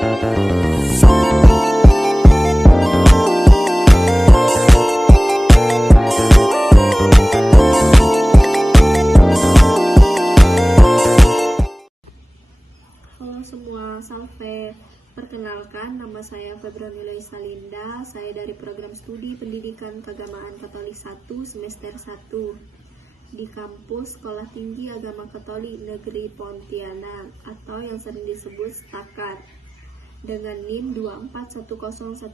Halo semua, Salve. Perkenalkan, nama saya Febronila Isalinda. Saya dari program studi Pendidikan Keagamaan Katolik 1 semester 1 di kampus Sekolah Tinggi Agama Katolik Negeri Pontianak atau yang sering disebut STAKAT dengan NIM 2410109.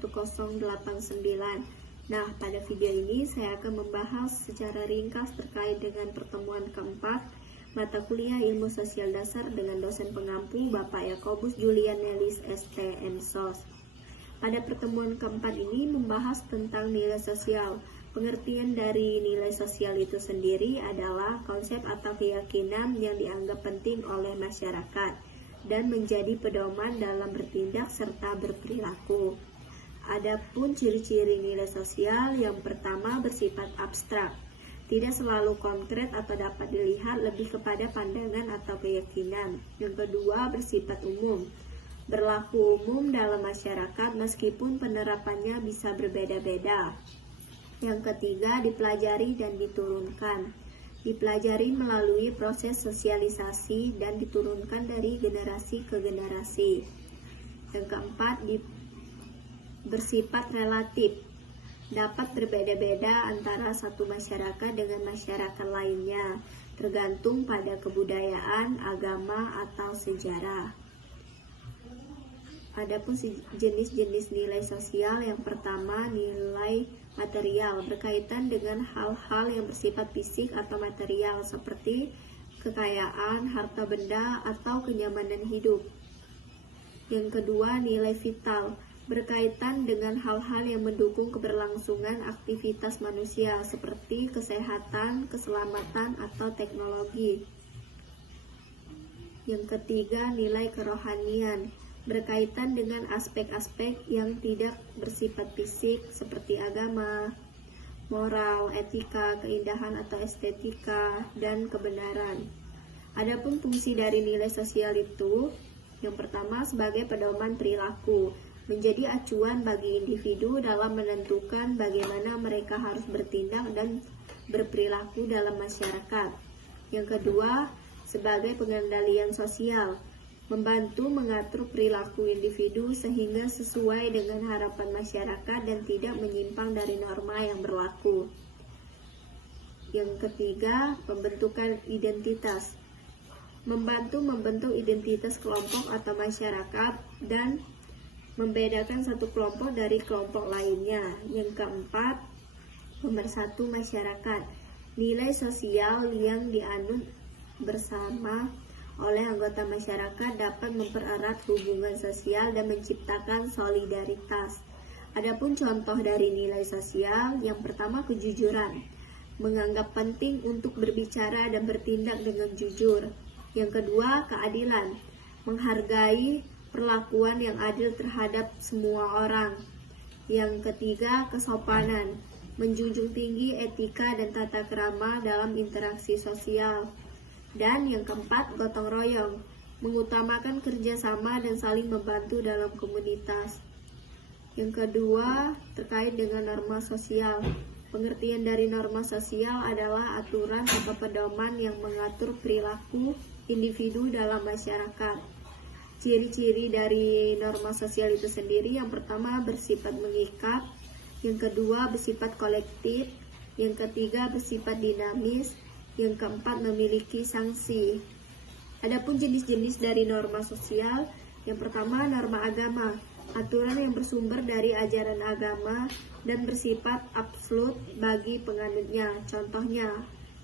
Nah, pada video ini saya akan membahas secara ringkas terkait dengan pertemuan keempat mata kuliah Ilmu Sosial Dasar dengan dosen pengampu Bapak Yakobus Julian Nelis STMSOS. Pada pertemuan keempat ini membahas tentang nilai sosial. Pengertian dari nilai sosial itu sendiri adalah konsep atau keyakinan yang dianggap penting oleh masyarakat dan menjadi pedoman dalam bertindak serta berperilaku. Adapun ciri-ciri nilai sosial, yang pertama bersifat abstrak, tidak selalu konkret atau dapat dilihat, lebih kepada pandangan atau keyakinan. Yang kedua bersifat umum, berlaku umum dalam masyarakat meskipun penerapannya bisa berbeda-beda. Yang ketiga dipelajari dan diturunkan, dipelajari melalui proses sosialisasi dan diturunkan dari generasi ke generasi. Yang keempat bersifat relatif, dapat berbeda-beda antara satu masyarakat dengan masyarakat lainnya, tergantung pada kebudayaan, agama, atau sejarah. Adapun jenis-jenis nilai sosial, yang pertama nilai material, berkaitan dengan hal-hal yang bersifat fisik atau material seperti kekayaan, harta benda, atau kenyamanan hidup. Yang kedua nilai vital, berkaitan dengan hal-hal yang mendukung keberlangsungan aktivitas manusia seperti kesehatan, keselamatan, atau teknologi. Yang ketiga, nilai kerohanian, berkaitan dengan aspek-aspek yang tidak bersifat fisik seperti agama, moral, etika, keindahan atau estetika, dan kebenaran. Adapun fungsi dari nilai sosial itu, yang pertama sebagai pedoman perilaku, menjadi acuan bagi individu dalam menentukan bagaimana mereka harus bertindak dan berperilaku dalam masyarakat. Yang kedua, sebagai pengendalian sosial, membantu mengatur perilaku individu sehingga sesuai dengan harapan masyarakat dan tidak menyimpang dari norma yang berlaku. Yang ketiga, pembentukan identitas, membantu membentuk identitas kelompok atau masyarakat dan membedakan satu kelompok dari kelompok lainnya. Yang keempat, pemersatu masyarakat, nilai sosial yang dianut bersama oleh anggota masyarakat dapat mempererat hubungan sosial dan menciptakan solidaritas. Adapun contoh dari nilai sosial, yang pertama kejujuran, menganggap penting untuk berbicara dan bertindak dengan jujur. Yang kedua keadilan, menghargai perlakuan yang adil terhadap semua orang. Yang ketiga, kesopanan, menjunjung tinggi etika dan tata krama dalam interaksi sosial. Dan yang keempat, gotong royong, mengutamakan kerjasama dan saling membantu dalam komunitas. Yang kedua, terkait dengan norma sosial. Pengertian dari norma sosial adalah aturan atau pedoman yang mengatur perilaku individu dalam masyarakat. Ciri-ciri dari norma sosial itu sendiri, yang pertama bersifat mengikat, yang kedua bersifat kolektif, yang ketiga bersifat dinamis, yang keempat memiliki sanksi. Adapun jenis-jenis dari norma sosial, yang pertama norma agama, aturan yang bersumber dari ajaran agama dan bersifat absolut bagi penganutnya. Contohnya,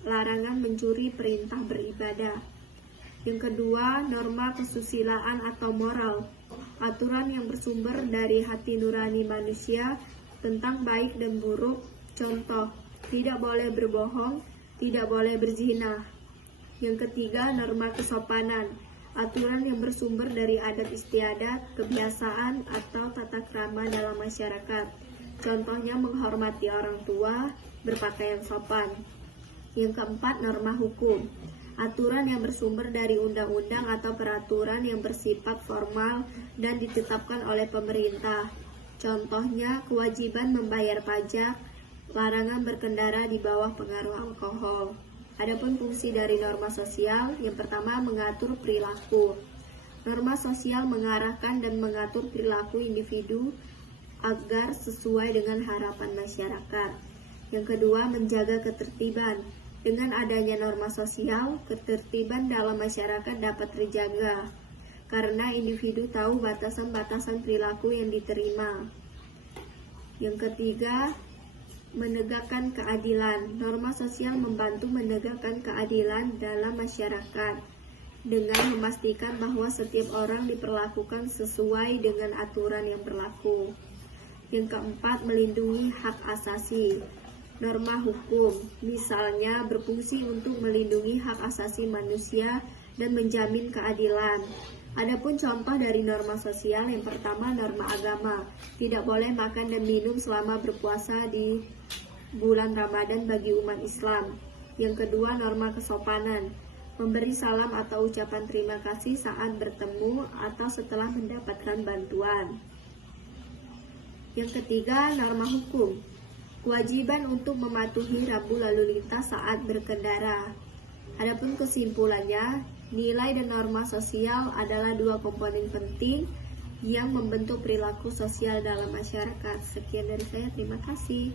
larangan mencuri, perintah beribadah. Yang kedua, norma kesusilaan atau moral, aturan yang bersumber dari hati nurani manusia tentang baik dan buruk. Contoh, tidak boleh berbohong, tidak boleh berzina. Yang ketiga, norma kesopanan, aturan yang bersumber dari adat istiadat, kebiasaan, atau tata krama dalam masyarakat. Contohnya menghormati orang tua, berpakaian sopan. Yang keempat, norma hukum, aturan yang bersumber dari undang-undang atau peraturan yang bersifat formal dan ditetapkan oleh pemerintah. Contohnya, kewajiban membayar pajak, larangan berkendara di bawah pengaruh alkohol. Adapun fungsi dari norma sosial, yang pertama mengatur perilaku. Norma sosial mengarahkan dan mengatur perilaku individu agar sesuai dengan harapan masyarakat. Yang kedua, menjaga ketertiban. Dengan adanya norma sosial, ketertiban dalam masyarakat dapat terjaga, karena individu tahu batasan-batasan perilaku yang diterima. Yang ketiga, menegakkan keadilan. Norma sosial membantu menegakkan keadilan dalam masyarakat dengan memastikan bahwa setiap orang diperlakukan sesuai dengan aturan yang berlaku. Yang keempat, melindungi hak asasi. Norma hukum, misalnya, berfungsi untuk melindungi hak asasi manusia dan menjamin keadilan. Adapun contoh dari norma sosial, yang pertama, norma agama. Tidak boleh makan dan minum selama berpuasa di bulan Ramadan bagi umat Islam. Yang kedua, norma kesopanan. Memberi salam atau ucapan terima kasih saat bertemu atau setelah mendapatkan bantuan. Yang ketiga, norma hukum. Kewajiban untuk mematuhi rambu lalu lintas saat berkendara. Adapun kesimpulannya, nilai dan norma sosial adalah dua komponen penting yang membentuk perilaku sosial dalam masyarakat. Sekian dari saya, terima kasih.